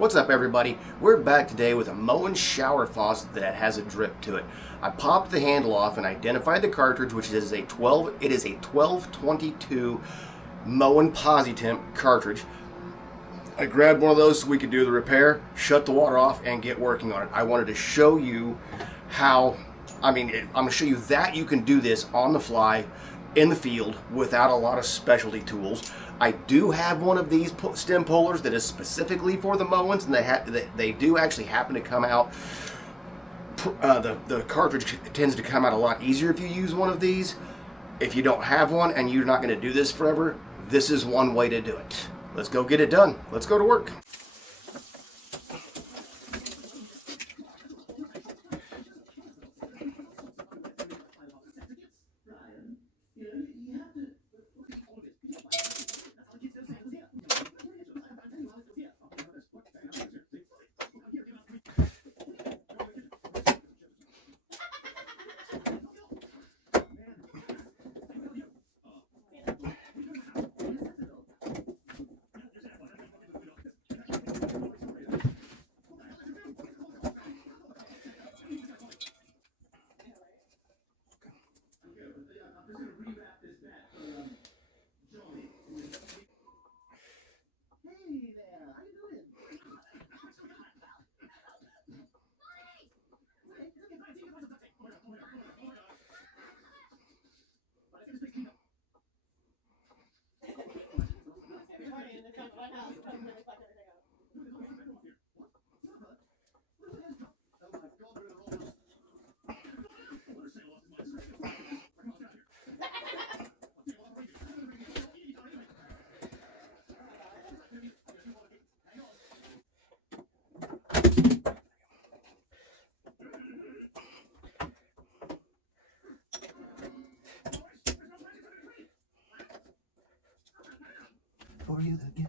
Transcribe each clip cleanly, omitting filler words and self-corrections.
What's up, everybody? We're back today with a Moen shower faucet that has a drip to it. I popped the handle off and identified the cartridge, which is a 1222 Moen Positemp cartridge. I grabbed one of those so we could do the repair, shut the water off, and get working on it. I wanted to show you how, I'm going to show you that you can do this on the fly in the field without a lot of specialty tools. I do have one of these stem pullers that is specifically for the Moens, and they do actually happen to come out. The cartridge tends to come out a lot easier if you use one of these. If you don't have one and you're not going to do this forever, this is one way to do it. Let's go get it done. Let's go to work. For you again.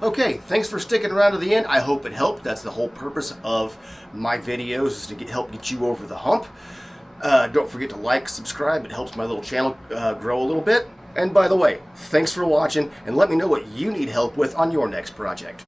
Okay, thanks for sticking around to the end. I hope it helped. That's the whole purpose of my videos, is to help get you over the hump. Don't forget to like, subscribe. It helps my little channel grow a little bit. And by the way, thanks for watching, and let me know what you need help with on your next project.